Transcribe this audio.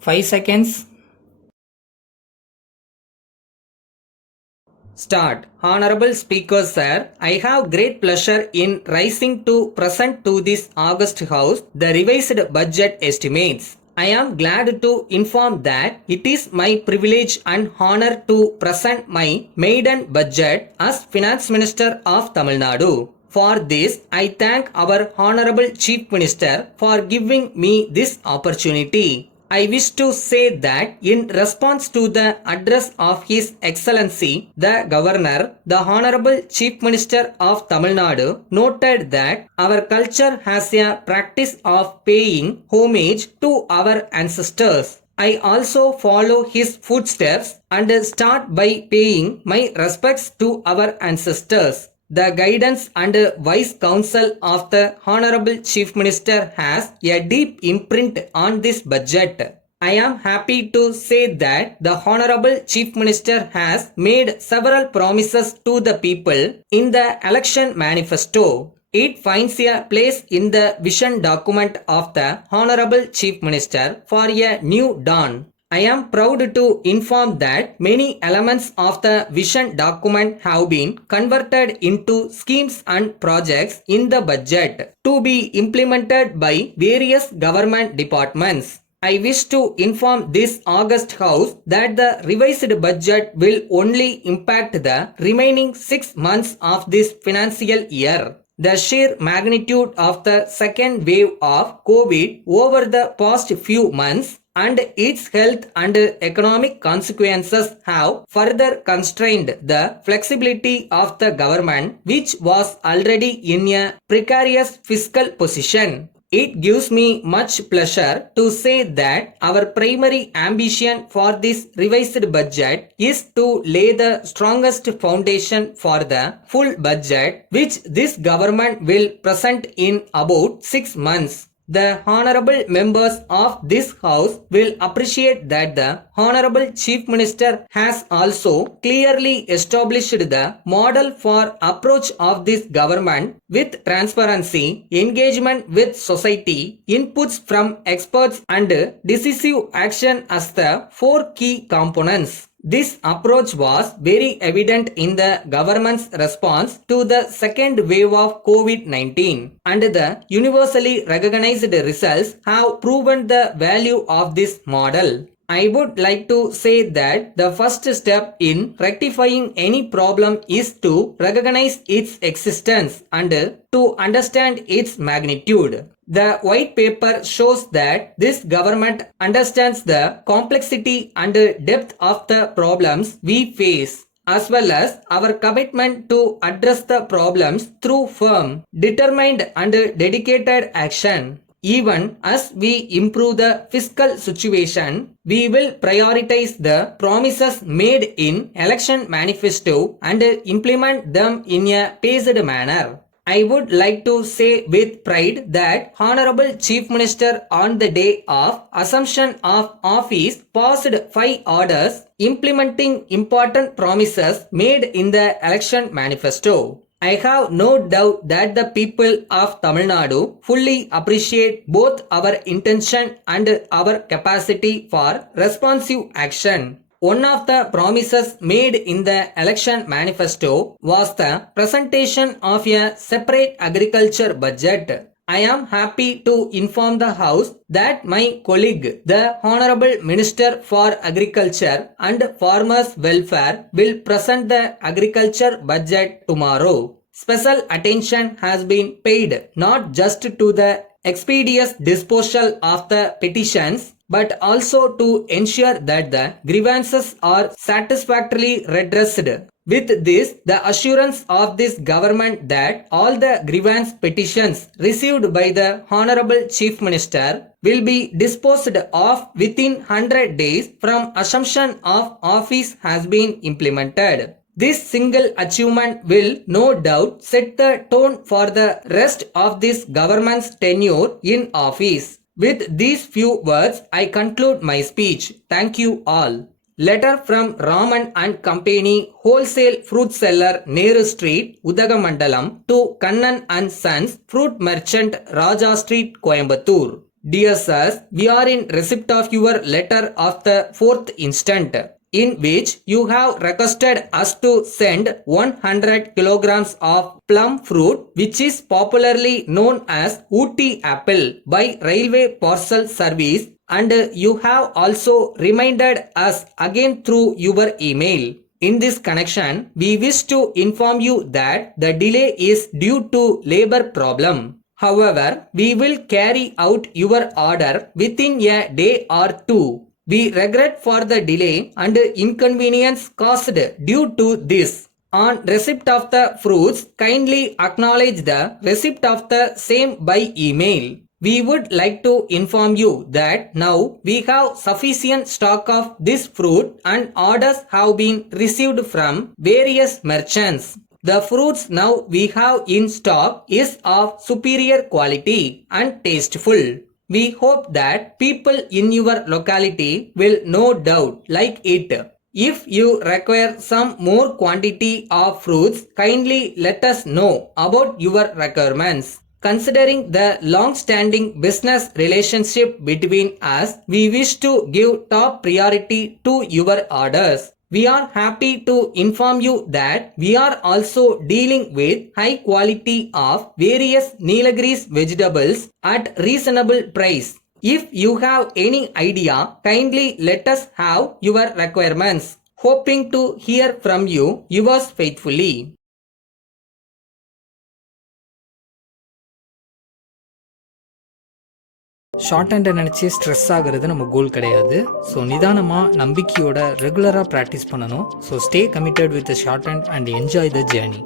5 seconds. Start. Honorable Speaker Sir, I have great pleasure in rising to present to this August House the revised budget estimates. I am glad to inform that it is my privilege and honor to present my maiden budget as Finance Minister of Tamil Nadu. For this, I thank our Honorable Chief Minister for giving me this opportunity. I wish to say that in response to the address of His Excellency the Governor, the Honorable Chief Minister of Tamil Nadu noted that our culture has a practice of paying homage to our ancestors. I also follow his footsteps and start by paying my respects to our ancestors. The guidance and wise counsel of the Honorable Chief Minister has a deep imprint on this budget. I am happy to say that the Honorable Chief Minister has made several promises to the people in the election manifesto. It finds a place in the vision document of the Honorable Chief Minister for a new dawn. I am proud to inform that many elements of the vision document have been converted into schemes and projects in the budget to be implemented by various government departments. I wish to inform this August House that the revised budget will only impact the remaining 6 months of this financial year. The sheer magnitude of the second wave of COVID over the past few months and its health and economic consequences have further constrained the flexibility of the government, which was already in a precarious fiscal position. It gives me much pleasure to say that our primary ambition for this revised budget is to lay the strongest foundation for the full budget, which this government will present in about 6 months. The honorable members of this house will appreciate that the honorable Chief Minister has also clearly established the model for approach of this government with transparency, engagement with society, inputs from experts and decisive action as the 4 key components. This approach was very evident in the government's response to the second wave of COVID-19, and the universally recognized results have proven the value of this model. I would like to say that the first step in rectifying any problem is to recognize its existence and to understand its magnitude. The white paper shows that this government understands the complexity and depth of the problems we face, as well as our commitment to address the problems through firm, determined and dedicated action. Even as we improve the fiscal situation, we will prioritize the promises made in election manifesto and implement them in a paced manner. I would like to say with pride that Honorable Chief Minister on the day of assumption of office passed 5 orders implementing important promises made in the election manifesto. I have no doubt that the people of Tamil Nadu fully appreciate both our intention and our capacity for responsive action. One of the promises made in the election manifesto was the presentation of a separate agriculture budget. I am happy to inform the House that my colleague, the Honorable Minister for Agriculture and Farmers' Welfare, will present the agriculture budget tomorrow. Special attention has been paid not just to the expeditious disposal of the petitions, but also to ensure that the grievances are satisfactorily redressed. With this, the assurance of this government that all the grievance petitions received by the Honorable Chief Minister will be disposed of within 100 days from assumption of office has been implemented. This single achievement will no doubt set the tone for the rest of this government's tenure in office. With these few words, I conclude my speech. Thank you all. Letter from Raman and Company, Wholesale Fruit Seller, Nehru Street, Udagamandalam, to Kannan and Sons, Fruit Merchant, Raja Street, Coimbatore. Dear sirs, we are in receipt of your letter of the 4th instant, in which you have requested us to send 100 kilograms of plum fruit, which is popularly known as Ooty apple, by railway parcel service, and you have also reminded us again through your email. In this connection, we wish to inform you that the delay is due to labor problem. However, we will carry out your order within a day or two. We regret for the delay and inconvenience caused due to this. On receipt of the fruits, kindly acknowledge the receipt of the same by email. We would like to inform you that now we have sufficient stock of this fruit and orders have been received from various merchants. The fruits now we have in stock is of superior quality and tasteful. We hope that people in your locality will no doubt like it. If you require some more quantity of fruits, kindly let us know about your requirements. Considering the long-standing business relationship between us, we wish to give top priority to your orders. We are happy to inform you that we are also dealing with high quality of various Nilgiris vegetables at reasonable price. If you have any idea, kindly let us have your requirements. Hoping to hear from you, yours faithfully. Short ஹேண்டை நினச்சி stress ஆகிறது நம்ம கோல் கிடையாது. So நிதானமாக நம்பிக்கையோட ரெகுலராக practice பண்ணணும். So stay committed with short hand and enjoy the journey.